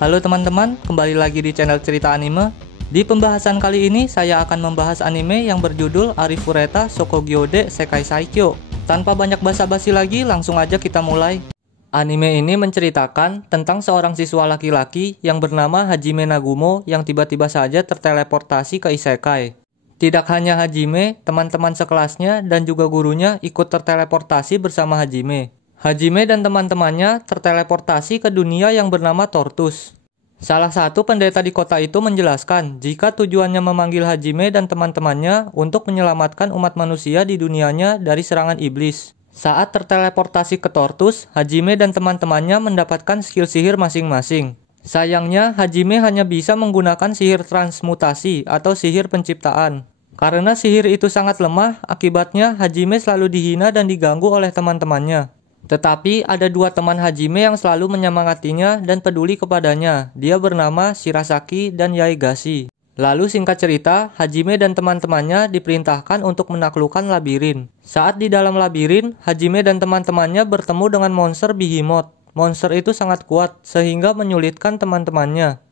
Halo teman-teman, kembali lagi di channel Cerita Anime. Di pembahasan kali ini, saya akan membahas anime yang berjudul Arifureta Shokugyo Sekai Saikyo. Tanpa banyak basa-basi lagi, langsung aja kita mulai. Anime ini menceritakan tentang seorang siswa laki-laki yang bernama Hajime Nagumo yang tiba-tiba saja terteleportasi ke isekai. Tidak hanya Hajime, teman-teman sekelasnya dan juga gurunya ikut terteleportasi bersama Hajime. Hajime dan teman-temannya terteleportasi ke dunia yang bernama Tortus. Salah satu pendeta di kota itu menjelaskan jika tujuannya memanggil Hajime dan teman-temannya untuk menyelamatkan umat manusia di dunianya dari serangan iblis. Saat terteleportasi ke Tortus, Hajime dan teman-temannya mendapatkan skill sihir masing-masing. Sayangnya, Hajime hanya bisa menggunakan sihir transmutasi atau sihir penciptaan. Karena sihir itu sangat lemah, akibatnya Hajime selalu dihina dan diganggu oleh teman-temannya. Tetapi ada dua teman Hajime yang selalu menyemangatinya dan peduli kepadanya. Dia bernama Shirasaki dan Yaegashi. Lalu singkat cerita, Hajime dan teman-temannya diperintahkan untuk menaklukkan labirin. Saat di dalam labirin, Hajime dan teman-temannya bertemu dengan monster Behemoth. Monster itu sangat kuat sehingga menyulitkan teman-temannya.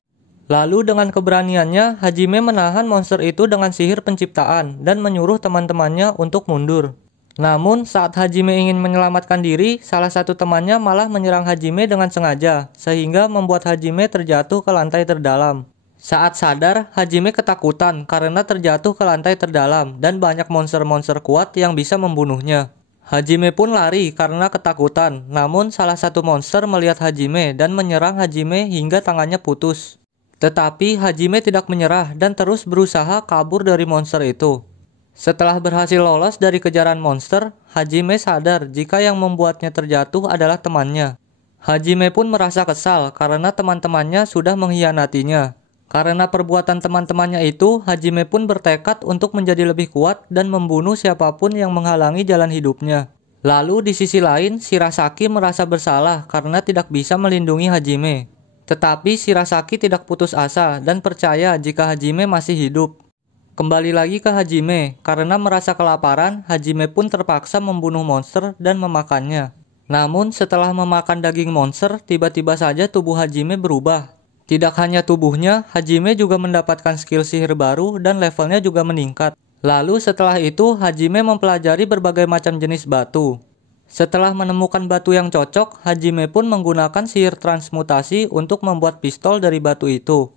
Lalu dengan keberaniannya, Hajime menahan monster itu dengan sihir penciptaan dan menyuruh teman-temannya untuk mundur. Namun, saat Hajime ingin menyelamatkan diri, salah satu temannya malah menyerang Hajime dengan sengaja, sehingga membuat Hajime terjatuh ke lantai terdalam. Saat sadar, Hajime ketakutan karena terjatuh ke lantai terdalam dan banyak monster-monster kuat yang bisa membunuhnya. Hajime pun lari karena ketakutan, namun salah satu monster melihat Hajime dan menyerang Hajime hingga tangannya putus. Tetapi Hajime tidak menyerah dan terus berusaha kabur dari monster itu. Setelah berhasil lolos dari kejaran monster, Hajime sadar jika yang membuatnya terjatuh adalah temannya. Hajime pun merasa kesal karena teman-temannya sudah mengkhianatinya. Karena perbuatan teman-temannya itu, Hajime pun bertekad untuk menjadi lebih kuat dan membunuh siapapun yang menghalangi jalan hidupnya. Lalu di sisi lain, Shirasaki merasa bersalah karena tidak bisa melindungi Hajime. Tetapi Shirasaki tidak putus asa dan percaya jika Hajime masih hidup. Kembali lagi ke Hajime, karena merasa kelaparan, Hajime pun terpaksa membunuh monster dan memakannya. Namun setelah memakan daging monster, tiba-tiba saja tubuh Hajime berubah. Tidak hanya tubuhnya, Hajime juga mendapatkan skill sihir baru dan levelnya juga meningkat. Lalu setelah itu, Hajime mempelajari berbagai macam jenis batu. Setelah menemukan batu yang cocok, Hajime pun menggunakan sihir transmutasi untuk membuat pistol dari batu itu,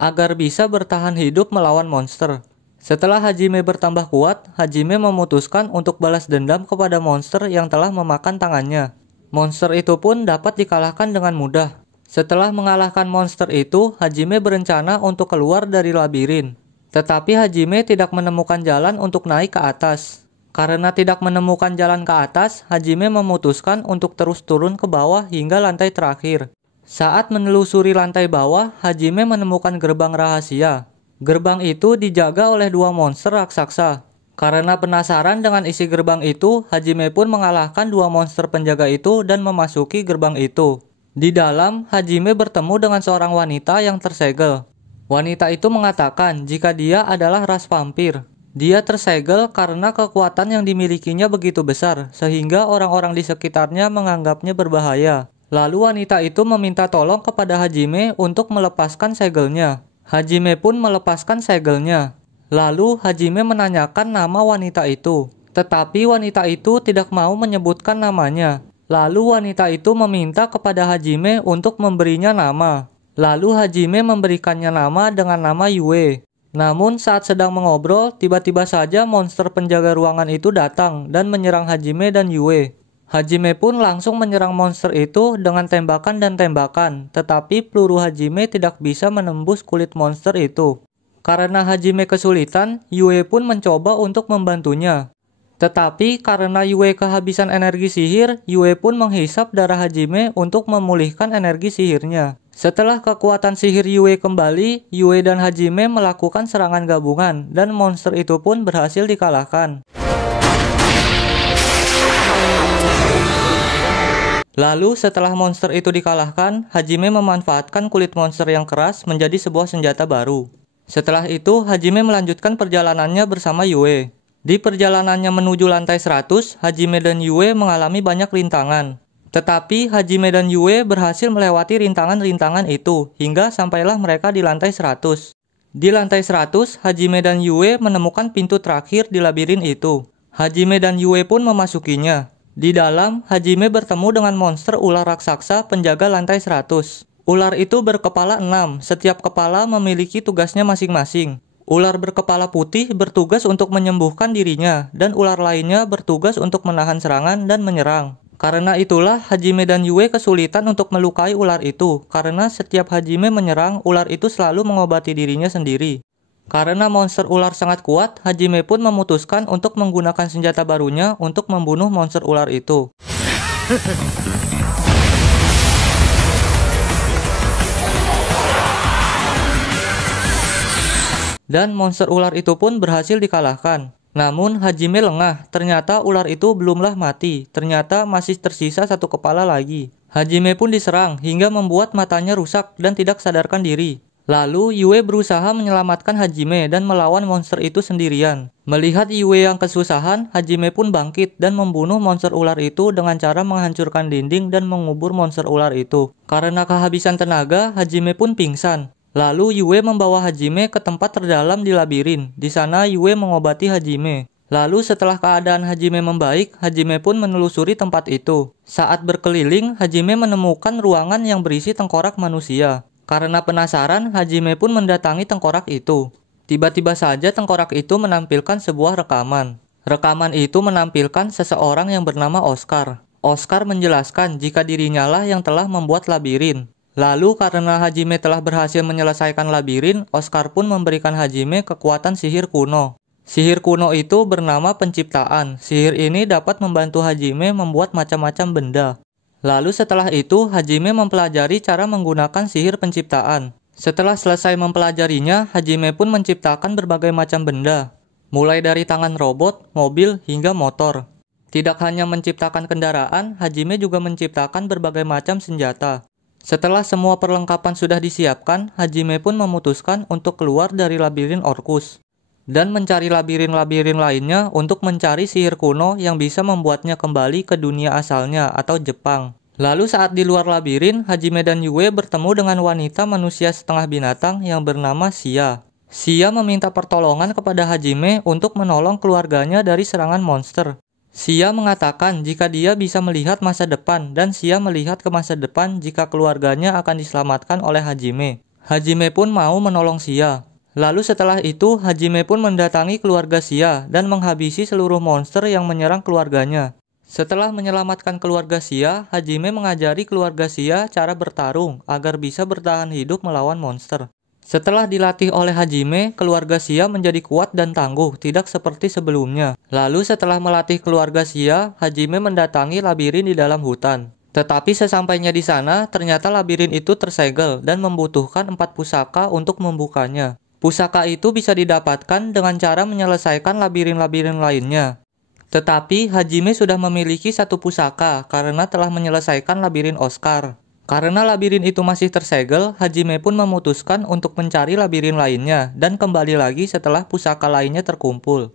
agar bisa bertahan hidup melawan monster. Setelah Hajime bertambah kuat, Hajime memutuskan untuk balas dendam kepada monster yang telah memakan tangannya. Monster itu pun dapat dikalahkan dengan mudah. Setelah mengalahkan monster itu, Hajime berencana untuk keluar dari labirin. Tetapi Hajime tidak menemukan jalan untuk naik ke atas. Karena tidak menemukan jalan ke atas, Hajime memutuskan untuk terus turun ke bawah hingga lantai terakhir. Saat menelusuri lantai bawah, Hajime menemukan gerbang rahasia. Gerbang itu dijaga oleh dua monster raksasa. Karena penasaran dengan isi gerbang itu, Hajime pun mengalahkan dua monster penjaga itu dan memasuki gerbang itu. Di dalam, Hajime bertemu dengan seorang wanita yang tersegel. Wanita itu mengatakan jika dia adalah ras vampir. Dia tersegel karena kekuatan yang dimilikinya begitu besar, sehingga orang-orang di sekitarnya menganggapnya berbahaya. Lalu wanita itu meminta tolong kepada Hajime untuk melepaskan segelnya. Hajime pun melepaskan segelnya. Lalu Hajime menanyakan nama wanita itu. Tetapi wanita itu tidak mau menyebutkan namanya. Lalu wanita itu meminta kepada Hajime untuk memberinya nama. Lalu Hajime memberikannya nama dengan nama Yue. Namun saat sedang mengobrol, tiba-tiba saja monster penjaga ruangan itu datang dan menyerang Hajime dan Yue. Hajime pun langsung menyerang monster itu dengan tembakan dan tembakan, tetapi peluru Hajime tidak bisa menembus kulit monster itu. Karena Hajime kesulitan, Yue pun mencoba untuk membantunya. Tetapi karena Yue kehabisan energi sihir, Yue pun menghisap darah Hajime untuk memulihkan energi sihirnya. Setelah kekuatan sihir Yue kembali, Yue dan Hajime melakukan serangan gabungan dan monster itu pun berhasil dikalahkan. Lalu setelah monster itu dikalahkan, Hajime memanfaatkan kulit monster yang keras menjadi sebuah senjata baru. Setelah itu, Hajime melanjutkan perjalanannya bersama Yue. Di perjalanannya menuju lantai 100, Hajime dan Yue mengalami banyak rintangan. Tetapi Hajime dan Yue berhasil melewati rintangan-rintangan itu hingga sampailah mereka di lantai 100. Di lantai 100, Hajime dan Yue menemukan pintu terakhir di labirin itu. Hajime dan Yue pun memasukinya. Di dalam, Hajime bertemu dengan monster ular raksasa penjaga lantai 100. Ular itu berkepala 6, setiap kepala memiliki tugasnya masing-masing. Ular berkepala putih bertugas untuk menyembuhkan dirinya, dan ular lainnya bertugas untuk menahan serangan dan menyerang. Karena itulah Hajime dan Yue kesulitan untuk melukai ular itu, karena setiap Hajime menyerang, ular itu selalu mengobati dirinya sendiri. Karena monster ular sangat kuat, Hajime pun memutuskan untuk menggunakan senjata barunya untuk membunuh monster ular itu. Dan monster ular itu pun berhasil dikalahkan. Namun Hajime lengah, ternyata ular itu belumlah mati, ternyata masih tersisa satu kepala lagi. Hajime pun diserang hingga membuat matanya rusak dan tidak sadarkan diri. Lalu Yue berusaha menyelamatkan Hajime dan melawan monster itu sendirian. Melihat Yue yang kesusahan, Hajime pun bangkit dan membunuh monster ular itu dengan cara menghancurkan dinding dan mengubur monster ular itu. Karena kehabisan tenaga, Hajime pun pingsan. Lalu Yue membawa Hajime ke tempat terdalam di labirin. Di sana Yue mengobati Hajime. Lalu setelah keadaan Hajime membaik, Hajime pun menelusuri tempat itu. Saat berkeliling, Hajime menemukan ruangan yang berisi tengkorak manusia. Karena penasaran, Hajime pun mendatangi tengkorak itu. Tiba-tiba saja tengkorak itu menampilkan sebuah rekaman. Rekaman itu menampilkan seseorang yang bernama Oscar. Oscar menjelaskan jika dirinya lah yang telah membuat labirin. Lalu karena Hajime telah berhasil menyelesaikan labirin, Oscar pun memberikan Hajime kekuatan sihir kuno. Sihir kuno itu bernama penciptaan. Sihir ini dapat membantu Hajime membuat macam-macam benda. Lalu setelah itu, Hajime mempelajari cara menggunakan sihir penciptaan. Setelah selesai mempelajarinya, Hajime pun menciptakan berbagai macam benda. Mulai dari tangan robot, mobil, hingga motor. Tidak hanya menciptakan kendaraan, Hajime juga menciptakan berbagai macam senjata. Setelah semua perlengkapan sudah disiapkan, Hajime pun memutuskan untuk keluar dari labirin Orcus dan mencari labirin-labirin lainnya untuk mencari sihir kuno yang bisa membuatnya kembali ke dunia asalnya atau Jepang. Lalu saat di luar labirin, Hajime dan Yue bertemu dengan wanita manusia setengah binatang yang bernama Sia. Sia meminta pertolongan kepada Hajime untuk menolong keluarganya dari serangan monster. Sia mengatakan jika dia bisa melihat masa depan dan Sia melihat ke masa depan jika keluarganya akan diselamatkan oleh Hajime. Hajime pun mau menolong Sia. Lalu setelah itu Hajime pun mendatangi keluarga Sia dan menghabisi seluruh monster yang menyerang keluarganya. Setelah menyelamatkan keluarga Sia, Hajime mengajari keluarga Sia cara bertarung agar bisa bertahan hidup melawan monster. Setelah dilatih oleh Hajime, keluarga Sia menjadi kuat dan tangguh, tidak seperti sebelumnya. Lalu setelah melatih keluarga Sia, Hajime mendatangi labirin di dalam hutan. Tetapi sesampainya di sana, ternyata labirin itu tersegel dan membutuhkan 4 pusaka untuk membukanya. Pusaka itu bisa didapatkan dengan cara menyelesaikan labirin-labirin lainnya. Tetapi Hajime sudah memiliki 1 pusaka karena telah menyelesaikan labirin Oscar. Karena labirin itu masih tersegel, Hajime pun memutuskan untuk mencari labirin lainnya dan kembali lagi setelah pusaka lainnya terkumpul.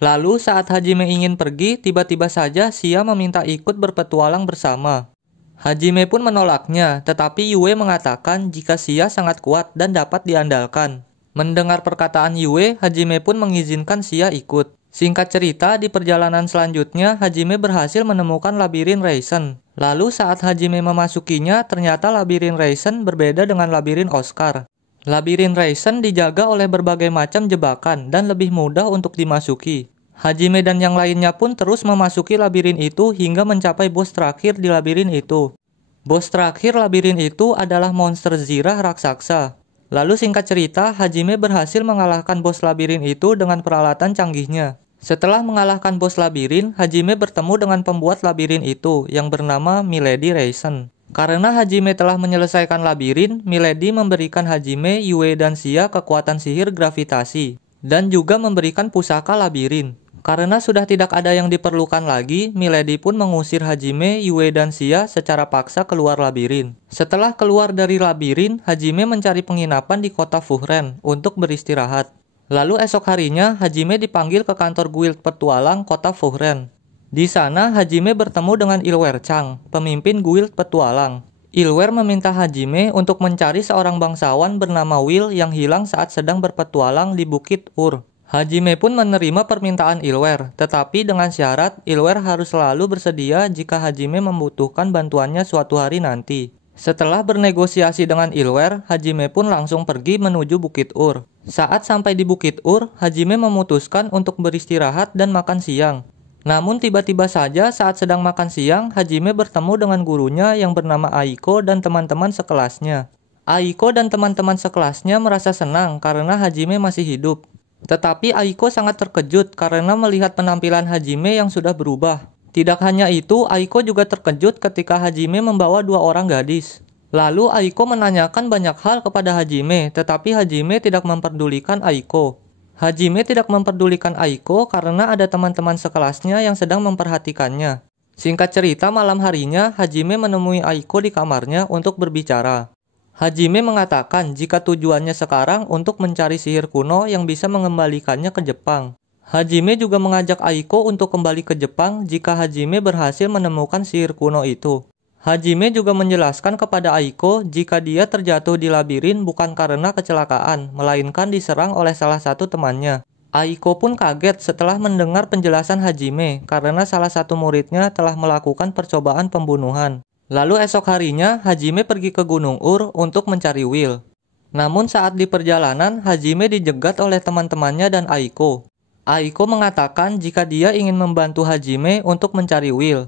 Lalu saat Hajime ingin pergi, tiba-tiba saja Sia meminta ikut berpetualang bersama. Hajime pun menolaknya, tetapi Yue mengatakan jika Sia sangat kuat dan dapat diandalkan. Mendengar perkataan Yue, Hajime pun mengizinkan Sia ikut. Singkat cerita, di perjalanan selanjutnya, Hajime berhasil menemukan labirin Reisen. Lalu saat Hajime memasukinya, ternyata labirin Reisen berbeda dengan labirin Oscar. Labirin Reisen dijaga oleh berbagai macam jebakan dan lebih mudah untuk dimasuki. Hajime dan yang lainnya pun terus memasuki labirin itu hingga mencapai bos terakhir di labirin itu. Bos terakhir labirin itu adalah monster zirah raksasa. Lalu singkat cerita, Hajime berhasil mengalahkan bos labirin itu dengan peralatan canggihnya. Setelah mengalahkan bos labirin, Hajime bertemu dengan pembuat labirin itu yang bernama Milady Reisen. Karena Hajime telah menyelesaikan labirin, Milady memberikan Hajime, Yue, dan Sia kekuatan sihir gravitasi dan juga memberikan pusaka labirin. Karena sudah tidak ada yang diperlukan lagi, Milady pun mengusir Hajime, Yue, dan Sia secara paksa keluar labirin. Setelah keluar dari labirin, Hajime mencari penginapan di kota Fuhren untuk beristirahat. Lalu esok harinya, Hajime dipanggil ke kantor guild petualang kota Fuhren. Di sana Hajime bertemu dengan Ilwer Chang, pemimpin guild petualang. Ilwer meminta Hajime untuk mencari seorang bangsawan bernama Will yang hilang saat sedang berpetualang di Bukit Ur. Hajime pun menerima permintaan Ilwer, tetapi dengan syarat Ilwer harus selalu bersedia jika Hajime membutuhkan bantuannya suatu hari nanti. Setelah bernegosiasi dengan Ilwer, Hajime pun langsung pergi menuju Bukit Ur. Saat sampai di Bukit Ur, Hajime memutuskan untuk beristirahat dan makan siang. Namun tiba-tiba saja saat sedang makan siang, Hajime bertemu dengan gurunya yang bernama Aiko dan teman-teman sekelasnya. Aiko dan teman-teman sekelasnya merasa senang karena Hajime masih hidup. Tetapi Aiko sangat terkejut karena melihat penampilan Hajime yang sudah berubah. Tidak hanya itu, Aiko juga terkejut ketika Hajime membawa 2 orang gadis. Lalu Aiko menanyakan banyak hal kepada Hajime, tetapi Hajime tidak memperdulikan Aiko. Hajime tidak memperdulikan Aiko karena ada teman-teman sekelasnya yang sedang memperhatikannya. Singkat cerita, malam harinya Hajime menemui Aiko di kamarnya untuk berbicara. Hajime mengatakan jika tujuannya sekarang untuk mencari sihir kuno yang bisa mengembalikannya ke Jepang. Hajime juga mengajak Aiko untuk kembali ke Jepang jika Hajime berhasil menemukan sihir kuno itu. Hajime juga menjelaskan kepada Aiko jika dia terjatuh di labirin bukan karena kecelakaan, melainkan diserang oleh salah satu temannya. Aiko pun kaget setelah mendengar penjelasan Hajime karena salah satu muridnya telah melakukan percobaan pembunuhan. Lalu esok harinya, Hajime pergi ke Gunung Ur untuk mencari Will. Namun saat di perjalanan, Hajime dijegat oleh teman-temannya dan Aiko. Aiko mengatakan jika dia ingin membantu Hajime untuk mencari Will.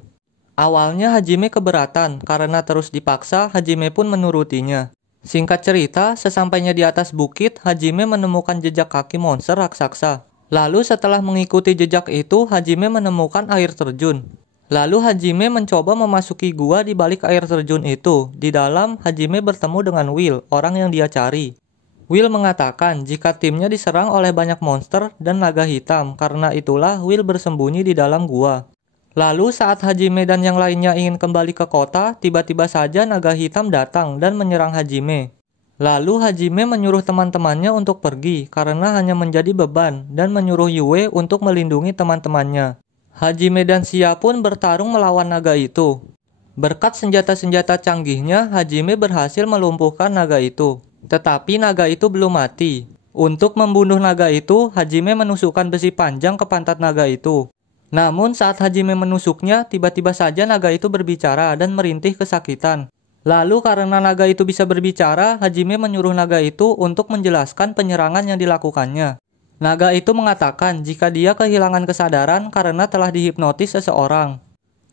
Awalnya Hajime keberatan karena terus dipaksa, Hajime pun menurutinya. Singkat cerita, sesampainya di atas bukit, Hajime menemukan jejak kaki monster raksasa. Lalu setelah mengikuti jejak itu, Hajime menemukan air terjun. Lalu Hajime mencoba memasuki gua di balik air terjun itu. Di dalam, Hajime bertemu dengan Will, orang yang dia cari. Will mengatakan jika timnya diserang oleh banyak monster dan naga hitam, karena itulah Will bersembunyi di dalam gua. Lalu saat Hajime dan yang lainnya ingin kembali ke kota, tiba-tiba saja naga hitam datang dan menyerang Hajime. Lalu Hajime menyuruh teman-temannya untuk pergi karena hanya menjadi beban dan menyuruh Yue untuk melindungi teman-temannya. Hajime dan Sia pun bertarung melawan naga itu. Berkat senjata-senjata canggihnya, Hajime berhasil melumpuhkan naga itu. Tetapi naga itu belum mati. Untuk membunuh naga itu, Hajime menusukkan besi panjang ke pantat naga itu. Namun saat Hajime menusuknya, tiba-tiba saja naga itu berbicara dan merintih kesakitan. Lalu karena naga itu bisa berbicara, Hajime menyuruh naga itu untuk menjelaskan penyerangan yang dilakukannya. Naga itu mengatakan jika dia kehilangan kesadaran karena telah dihipnotis seseorang.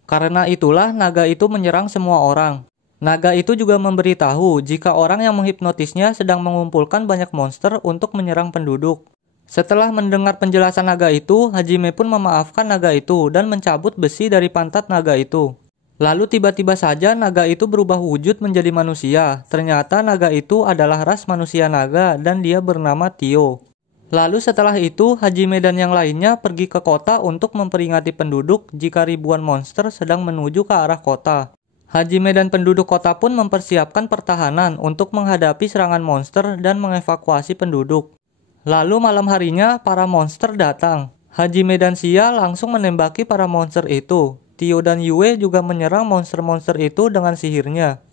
Karena itulah naga itu menyerang semua orang. Naga itu juga memberitahu jika orang yang menghipnotisnya sedang mengumpulkan banyak monster untuk menyerang penduduk. Setelah mendengar penjelasan naga itu, Hajime pun memaafkan naga itu dan mencabut besi dari pantat naga itu. Lalu tiba-tiba saja naga itu berubah wujud menjadi manusia. Ternyata naga itu adalah ras manusia naga dan dia bernama Tio. Lalu setelah itu, Hajime dan yang lainnya pergi ke kota untuk memperingati penduduk jika ribuan monster sedang menuju ke arah kota. Hajime dan penduduk kota pun mempersiapkan pertahanan untuk menghadapi serangan monster dan mengevakuasi penduduk. Lalu malam harinya, para monster datang. Hajime dan Sia langsung menembaki para monster itu. Tio dan Yue juga menyerang monster-monster itu dengan sihirnya.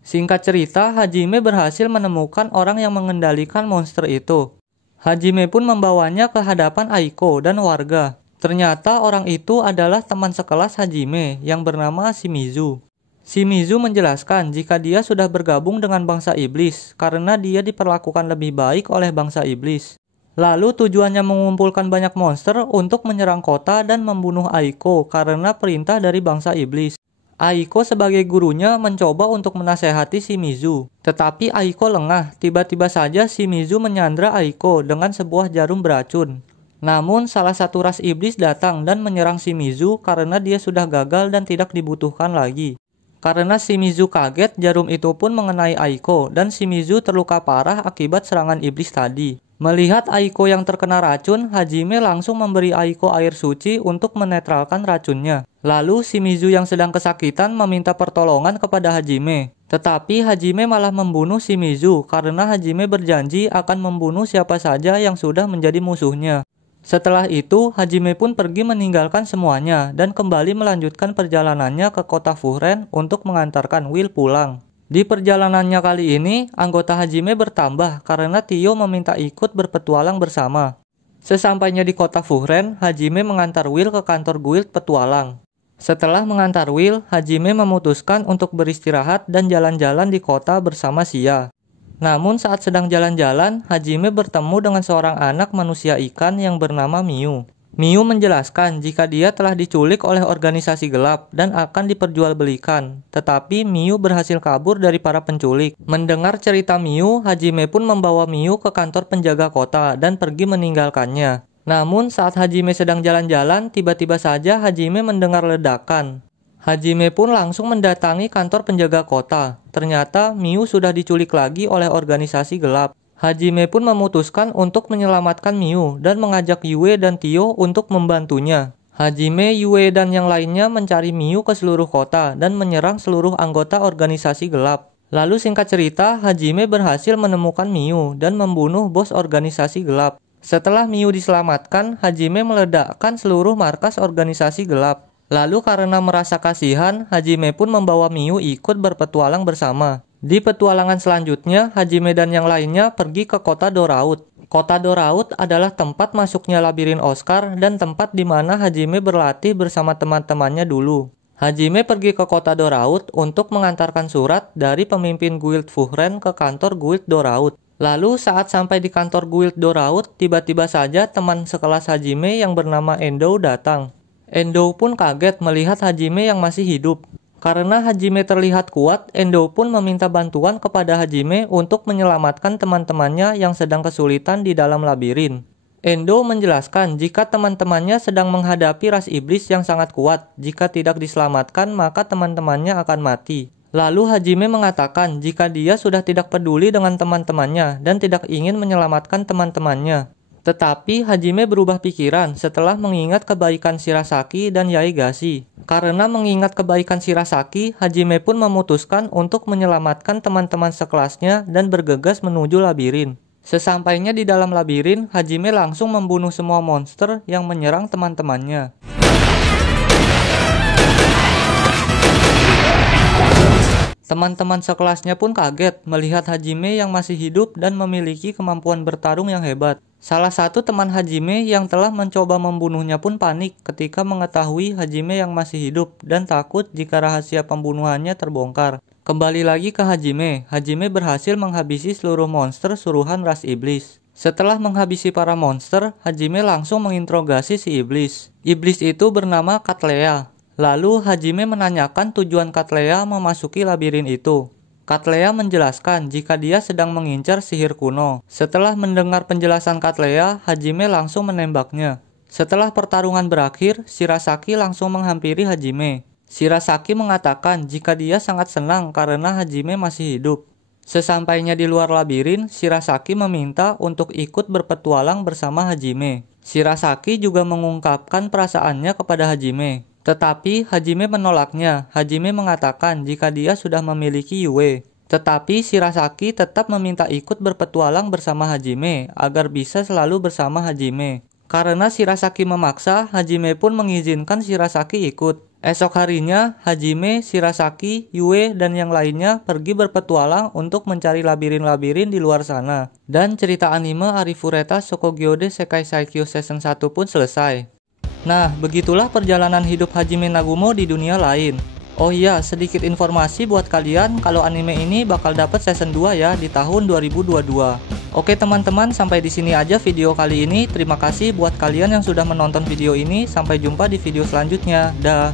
Singkat cerita, Hajime berhasil menemukan orang yang mengendalikan monster itu. Hajime pun membawanya ke hadapan Aiko dan warga. Ternyata orang itu adalah teman sekelas Hajime yang bernama Shimizu. Shimizu menjelaskan jika dia sudah bergabung dengan bangsa iblis karena dia diperlakukan lebih baik oleh bangsa iblis. Lalu tujuannya mengumpulkan banyak monster untuk menyerang kota dan membunuh Aiko karena perintah dari bangsa iblis. Aiko sebagai gurunya mencoba untuk menasehati Shimizu. Tetapi Aiko lengah, tiba-tiba saja Shimizu menyandra Aiko dengan sebuah jarum beracun. Namun salah satu ras iblis datang dan menyerang Shimizu karena dia sudah gagal dan tidak dibutuhkan lagi. Karena Shimizu kaget, jarum itu pun mengenai Aiko dan Shimizu terluka parah akibat serangan iblis tadi. Melihat Aiko yang terkena racun, Hajime langsung memberi Aiko air suci untuk menetralkan racunnya. Lalu Shimizu yang sedang kesakitan meminta pertolongan kepada Hajime. Tetapi Hajime malah membunuh Shimizu karena Hajime berjanji akan membunuh siapa saja yang sudah menjadi musuhnya. Setelah itu, Hajime pun pergi meninggalkan semuanya dan kembali melanjutkan perjalanannya ke kota Fuhren untuk mengantarkan Will pulang. Di perjalanannya kali ini, anggota Hajime bertambah karena Tio meminta ikut berpetualang bersama. Sesampainya di kota Fuhren, Hajime mengantar Will ke kantor guild petualang. Setelah mengantar Will, Hajime memutuskan untuk beristirahat dan jalan-jalan di kota bersama Sia. Namun saat sedang jalan-jalan, Hajime bertemu dengan seorang anak manusia ikan yang bernama Miu. Miu menjelaskan jika dia telah diculik oleh organisasi gelap dan akan diperjualbelikan. Tetapi Miu berhasil kabur dari para penculik. Mendengar cerita Miu, Hajime pun membawa Miu ke kantor penjaga kota dan pergi meninggalkannya. Namun saat Hajime sedang jalan-jalan, tiba-tiba saja Hajime mendengar ledakan. Hajime pun langsung mendatangi kantor penjaga kota. Ternyata Miu sudah diculik lagi oleh organisasi gelap. Hajime pun memutuskan untuk menyelamatkan Miu dan mengajak Yue dan Tio untuk membantunya. Hajime, Yue, dan yang lainnya mencari Miu ke seluruh kota dan menyerang seluruh anggota organisasi gelap. Lalu singkat cerita, Hajime berhasil menemukan Miu dan membunuh bos organisasi gelap. Setelah Miu diselamatkan, Hajime meledakkan seluruh markas organisasi gelap. Lalu karena merasa kasihan, Hajime pun membawa Miu ikut berpetualang bersama. Di petualangan selanjutnya, Hajime dan yang lainnya pergi ke kota Doraut. Kota Doraut adalah tempat masuknya labirin Oscar dan tempat di mana Hajime berlatih bersama teman-temannya dulu. Hajime pergi ke kota Doraut untuk mengantarkan surat dari pemimpin guild Fuhren ke kantor guild Doraut. Lalu saat sampai di kantor guild Doraut, tiba-tiba saja teman sekelas Hajime yang bernama Endo datang. Endo pun kaget melihat Hajime yang masih hidup. Karena Hajime terlihat kuat, Endo pun meminta bantuan kepada Hajime untuk menyelamatkan teman-temannya yang sedang kesulitan di dalam labirin. Endo menjelaskan jika teman-temannya sedang menghadapi ras iblis yang sangat kuat. Jika tidak diselamatkan, maka teman-temannya akan mati. Lalu Hajime mengatakan jika dia sudah tidak peduli dengan teman-temannya dan tidak ingin menyelamatkan teman-temannya. Tetapi Hajime berubah pikiran setelah mengingat kebaikan Shirasaki dan Yaegashi. Karena mengingat kebaikan Shirasaki, Hajime pun memutuskan untuk menyelamatkan teman-teman sekelasnya dan bergegas menuju labirin. Sesampainya di dalam labirin, Hajime langsung membunuh semua monster yang menyerang teman-temannya. Teman-teman sekelasnya pun kaget melihat Hajime yang masih hidup dan memiliki kemampuan bertarung yang hebat. Salah satu teman Hajime yang telah mencoba membunuhnya pun panik ketika mengetahui Hajime yang masih hidup dan takut jika rahasia pembunuhannya terbongkar. Kembali lagi ke Hajime, Hajime berhasil menghabisi seluruh monster suruhan ras iblis. Setelah menghabisi para monster, Hajime langsung menginterogasi si iblis. Iblis itu bernama Katlea. Lalu Hajime menanyakan tujuan Katlea memasuki labirin itu. Katlea menjelaskan jika dia sedang mengincar sihir kuno. Setelah mendengar penjelasan Katlea, Hajime langsung menembaknya. Setelah pertarungan berakhir, Shirasaki langsung menghampiri Hajime. Shirasaki mengatakan jika dia sangat senang karena Hajime masih hidup. Sesampainya di luar labirin, Shirasaki meminta untuk ikut berpetualang bersama Hajime. Shirasaki juga mengungkapkan perasaannya kepada Hajime. Tetapi Hajime menolaknya. Hajime mengatakan jika dia sudah memiliki Yue. Tetapi Shirasaki tetap meminta ikut berpetualang bersama Hajime agar bisa selalu bersama Hajime. Karena Shirasaki memaksa, Hajime pun mengizinkan Shirasaki ikut. Esok harinya, Hajime, Shirasaki, Yue, dan yang lainnya pergi berpetualang untuk mencari labirin-labirin di luar sana. Dan cerita anime Arifureta Shokugyo-de Sekai Saikyo Season 1 pun selesai. Nah, begitulah perjalanan hidup Hajime Nagumo di dunia lain. Oh iya, sedikit informasi buat kalian kalau anime ini bakal dapat season 2 ya di tahun 2022. Oke teman-teman, sampai di sini aja video kali ini. Terima kasih buat kalian yang sudah menonton video ini. Sampai jumpa di video selanjutnya. Dah.